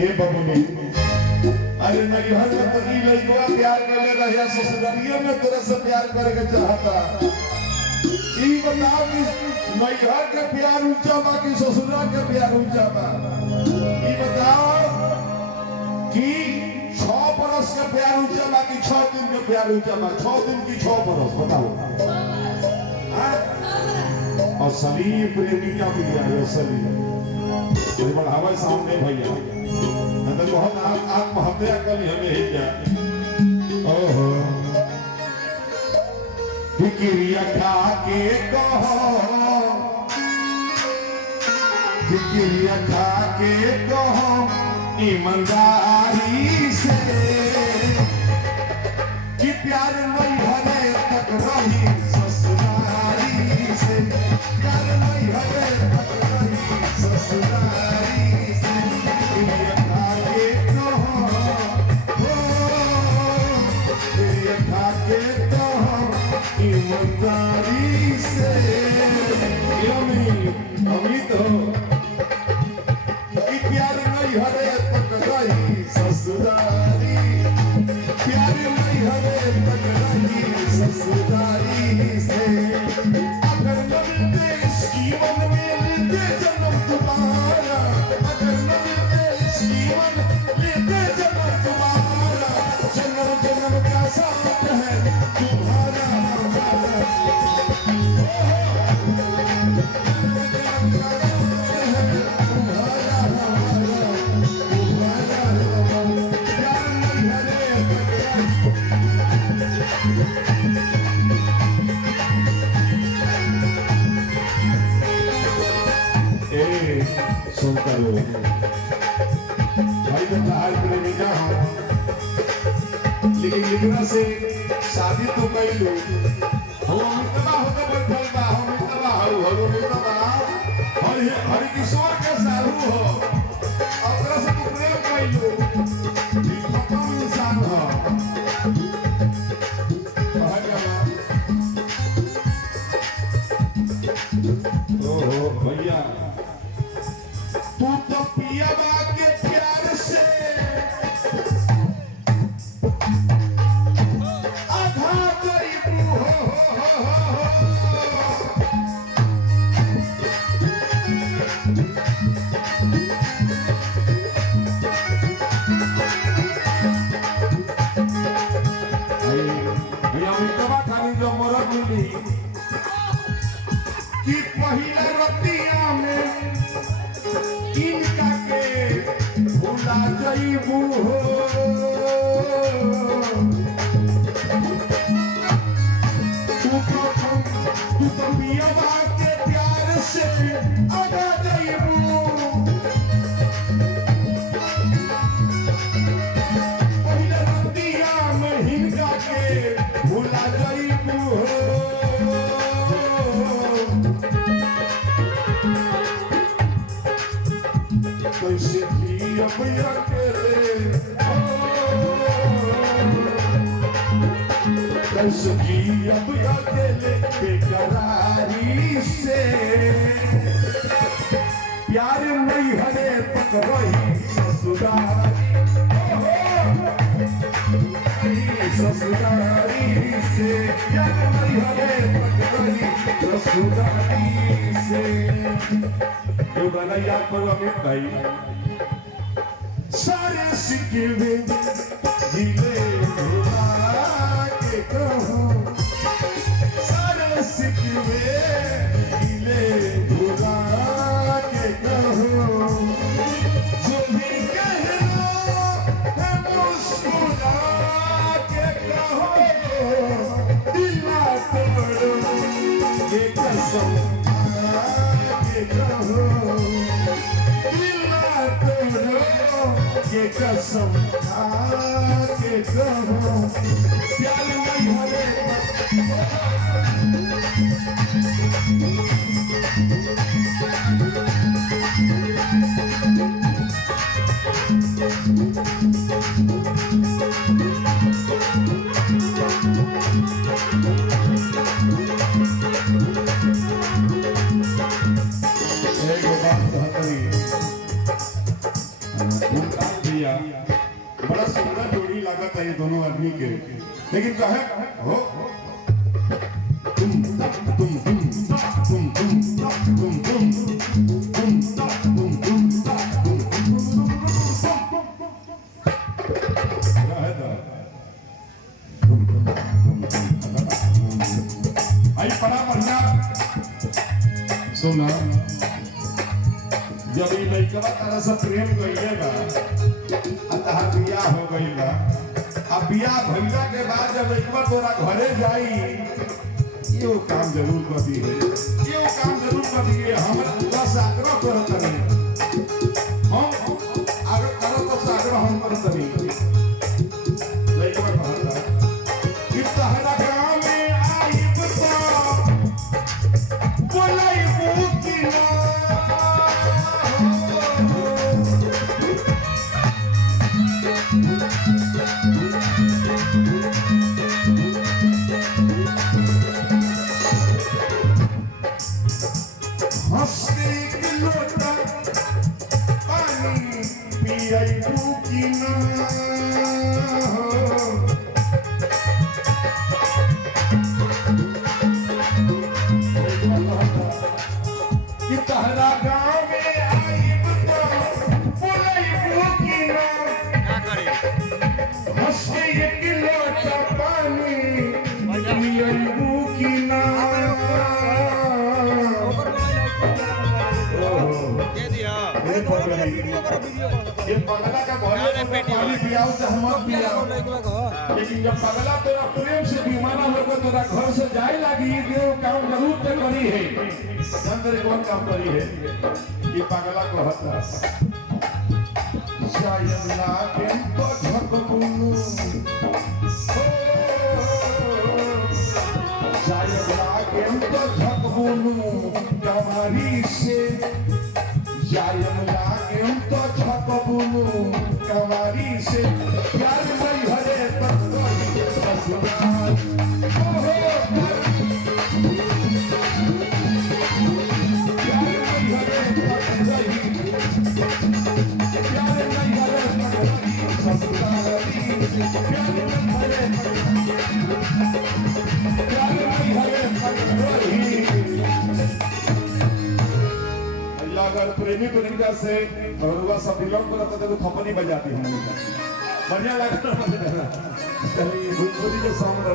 ए बबुनी अरे नहीं हर में तो ई लइकवा प्यार करे रहे ससुरालिए में तोरा से प्यार करे के चाहता ई बताओ कि नैहर के प्यार ऊंचा बा कि ससुराल के प्यार ऊंचा बा ई बताओ कि 6 बरस का प्यार ऊंचा बा कि 6 दिन के प्यार ऊंचा बा 6 दिन की 6 बरस बताओ असली प्रेमिका भी है असली ये बढ़ावा सामने भैया अंदर बहुत आत्महत्या कर हमें ही क्या ओहो फिक्रिया खा के कहो फिक्रिया खा के कहो ईमानदारी से कि प्यार नहीं हरे तक रही ससुरारी से प्यार नहीं हरे तक रही ससुरारी से फिक्रिया खा के कहो फिक्रिया खा के कहो ईमानदारी से अमित हो कि प्यार नहीं हरे तक रही ससुरारी प्यार नहीं हरे तक रही ससुरारी से अगर न मिलते इस जीवन में लेते जन्म तुम्हारा अगर न मिलते इस जीवन लेते जन्म तुम्हारा जन्म जन्म का साथ है तुम्हारा सुनता लो भाई मैं बाहर प्रेमिका हूँ लेकिन लिखना से शादी तो कई लो हो मित्रवा होकर बैठल बा हो मित्रवा हो मित्रवा हरि किशोर के साहू हो और से तो प्रेम कई लो खत्म इंसान हो ओहो भैया तू तो पियावा के प्यार से आधा गरीब हो भैया मित्रवा खाली जो मरद मिली कि पहिला रतिया में इनका के भुला जइबू हो तू तो पियवा के प्यार से आगा जइबू पहिला रतिया में इनका के भुला जइबू हो कैसे जिया भैया अकेले कैसे जिया भैया अकेले बेकरारी से प्यार नहीं हरे तक रही ससुरारी ससुरारी से प्यार नहीं हरे तक रही ससुरारी से जो गाना याद पर अमित भाई सारे सिक्के ढीले भुला के कहो सारे सिक्के ढीले भुला के कहो जो भी कहना है मुस्कुरा के कहो दिल ना तोड़ो ये कसम के कहो ये कसम खा के कहो प्यार नहीं हरे एक बात कहती चाहिए दोनों आदमी के, लेकिन कहे हो तुम तुम तुम तुम तुम तुम तुम सुना जब ये लड़का तारा से प्रेम कइलेगा अतः बियाह हो गइला अब बियाह भइला के बाद जब लड़का तोरा घरे जाई यो काम जरूर कर दी है, यो काम जरूर कर दी है। हमरा पूरा आग्रह करत नहीं हम आग्रह करत तो आग्रह हम करत नहीं लड़का कहता कि तहरा गांव में आई तो बोलाई मुकी ना हंसते के लोटा पानी पियाई मुकी ना कि तहरा गांव में आई तो बोलाई मुकी ना हंसते एक लोटा पानी पियाई मुकी ना ये पगला का पानी पियाओ से हम पियाओ, लेकिन जब पगला तेरा प्रेम से दीवाना होकर तेरा घर से जाए लगी ये काम जरूर ते करी है। चंद्र कौन काम करी है ये पगला को हता शायला के तो झकबुनु शायला के तो झकबुनु कमारी से जायमला के तो झकबुनु कमारी से प्यार नहीं हरे तक ससुराल ओहो प्यार नहीं हरे तक रही प्यार नहीं हरे तक रही ससुराल प्यार नहीं हरे तक रही। अगर प्रेमी प्रेमिका से और सब बिलोंग करता तो थपनी बजाती है बढ़िया लगता है। चलिए भोजपुरी के सॉन्ग